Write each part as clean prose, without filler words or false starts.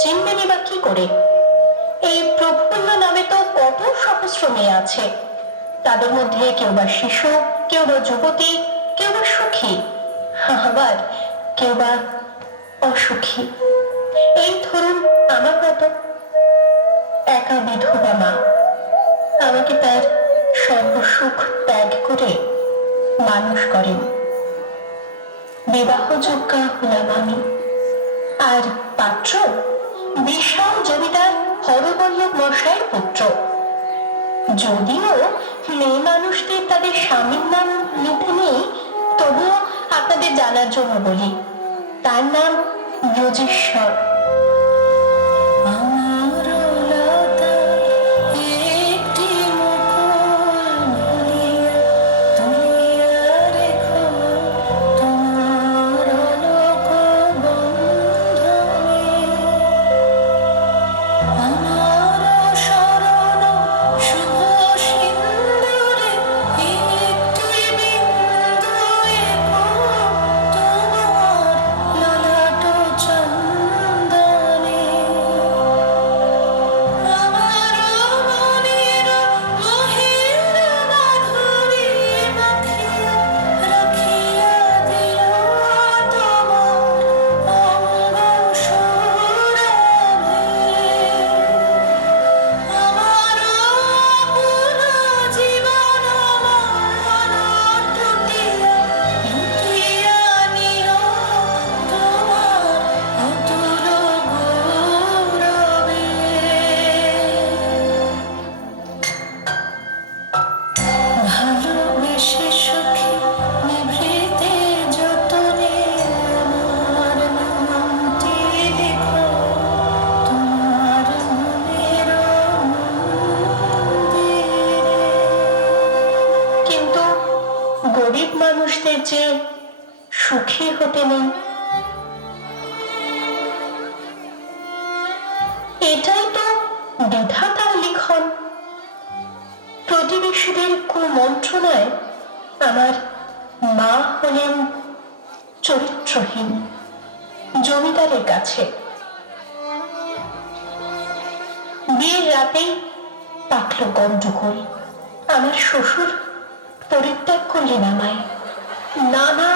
চিনবেনই বা কি করে? এই প্রফুল্ল নামে তো কত সহস্র মেয়ে আছে, তাদের মধ্যে কেউ বা শিশু, কেউ বা যুবতী, কেউ বা সুখী, আবার কেউ বা অসুখী। এই ধরুন আমার মতো একা বিধবা মা, আমাকে তার সর্বসুখ ত্যাগ করে মানুষ করেন। বিবাহযোগ্যা হলাম আমি, আর পাত্র বিশাল জমিদার হরবল্লভ মশাইয়ের পুত্র। যদিও মেয়ে মানুষদের তাদের স্বামীর নাম নিতে নেই, তবুও আপনাদের জানার জন্য বলি, তার নাম ব্রজেশ্বর। গরিব মানুষদের যে সুখী হতে নেই, এটাই তো বিধাতার লিখন। প্রতিবেশীদের কুমন্ত্রণায় আমার মা হলেন চরিত্রহীন জমিদারের কাছে। বিয়ের রাতেই পাকল গন্ডগোল। আমার শ্বশুর পরিত্যাগ করলেন আমায় নানা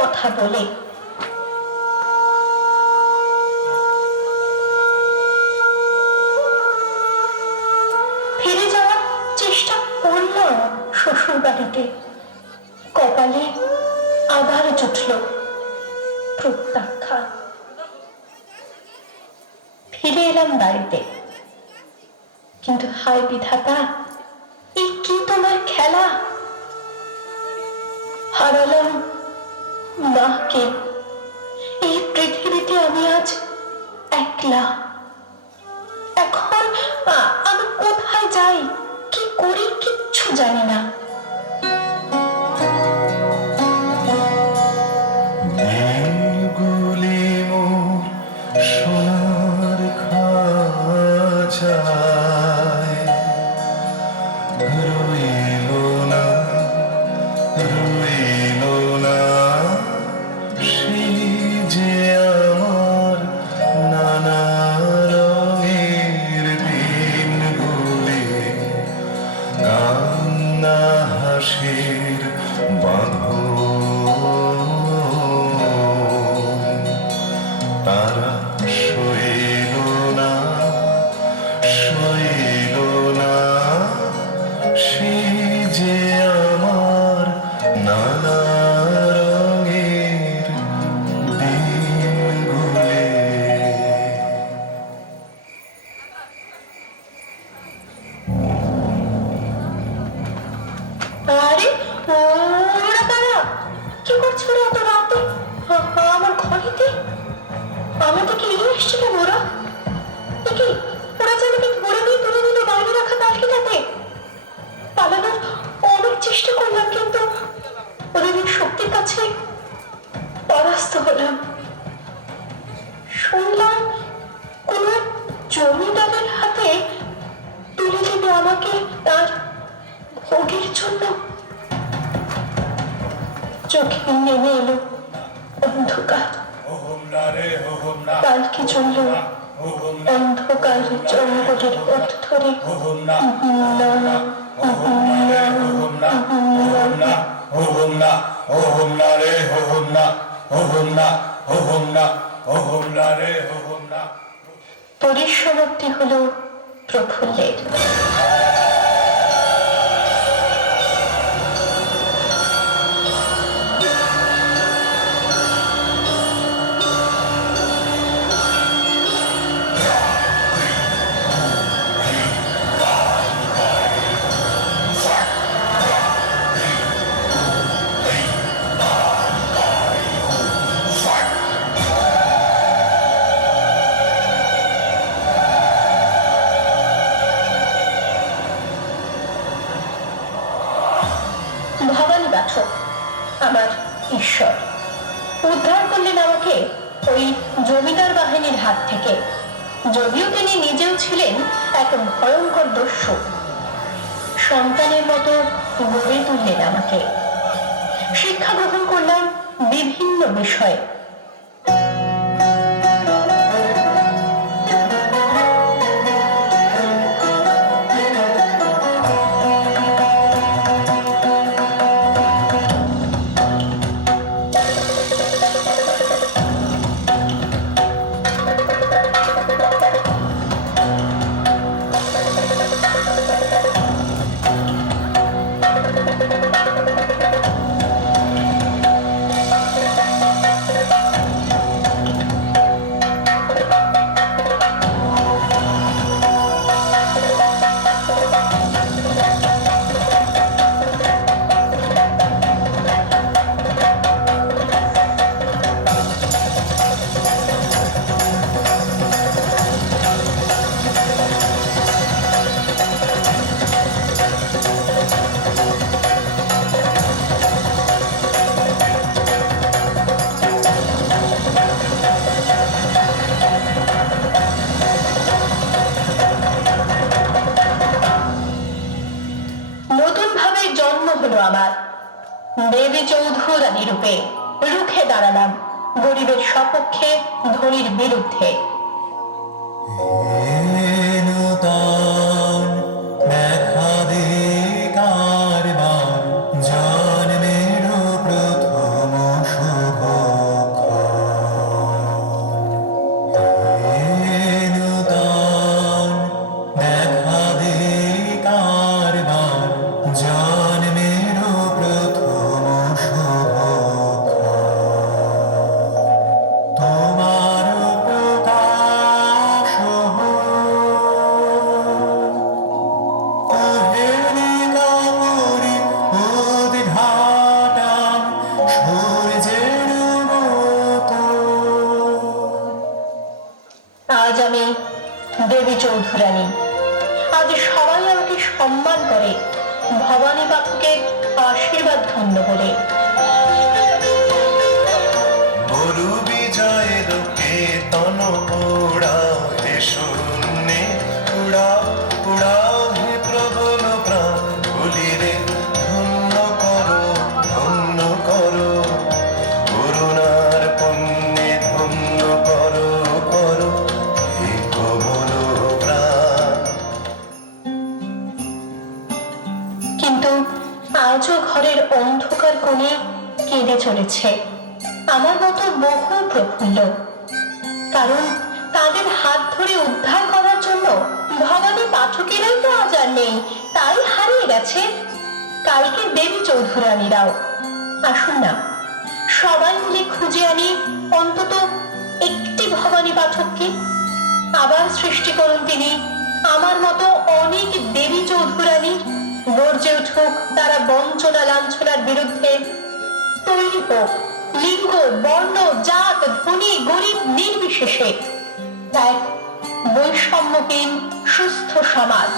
কথা বলে। ফিরে যাওয়ার চেষ্টা করলাম শ্বশুর বাড়িতে, কপালে আবার জুটল প্রত্যাখ্যান। ফিরে এলাম বাড়িতে, কিন্তু হায় বিধাতা, এ কি তোমার খেলা! হারালাম মাকে। এই পৃথিবীতে আমি আজ একলা। এখন আমি কোথায় যাই, কি করি, কিচ্ছু জানি না। শুনলাম কোন জমিদারের হাতে তুলে দিবে আমাকে তার ভোগের জন্য। চোখে নেমে এলো অন্ধকার, পালকি চলল অন্ধকার জঙ্গলের পথ ধরে পরিসমাপ্তি হলো প্রফুল্লের। ভবানী পাঠক আমার ঈশ্বর, উদ্ধার করলেন আমাকে ওই জমিদার বাহিনীর হাত থেকে। যদিও তিনি নিজেও ছিলেন এক ভয়ঙ্কর দস্যু, সন্তানের মতো গড়ে তুললেন আমাকে। শিক্ষা গ্রহণ করলাম বিভিন্ন বিষয়ে। আমার দেবী চৌধুরানী রূপে রুখে দাঁড়ালাম গরিবের সপক্ষে, ধনীর বিরুদ্ধে। আজ আমি দেবী চৌধুরানী, আজ সবাই আমাকে সম্মান করে ভবানী পাঠকের আশীর্বাদ ধন্য বলে। গুরু বিজয়ের কেতন উড়াও হে শূন্যে, উড়াও উড়াও হে প্রবল প্রাণ বলিরে, ধন্য করো ধন্য করো, করুণার পুণ্যে ধন্য করো করো হে কমল প্রাণ। কিন্তু আজও ঘরের অন্ধকার কোণে কেঁদে চলেছে আমার মতো বহু প্রফুল্ল, কারণ তাদের হাত ধরে উদ্ধার করার জন্য ভবানী পাঠকেরাই তো আজ আর নেই, তাই হারিয়ে গেছে কালকে দেবী চৌধুরানীরাও। আসুন না সবাই মিলে খুঁজে আনি অন্তত একটি ভবানী পাঠককে। আবার সৃষ্টি করুন তিনি আমার মতো অনেক দেবী চৌধুরানী, গর্জে উঠুক তারা বঞ্চনা লাঞ্ছনার বিরুদ্ধে। তৈরি হোক লিঙ্গ, বর্ণ, জাত, ধনী গরিব নির্বিশেষে এক বৈষম্যহীন সুস্থ সমাজ।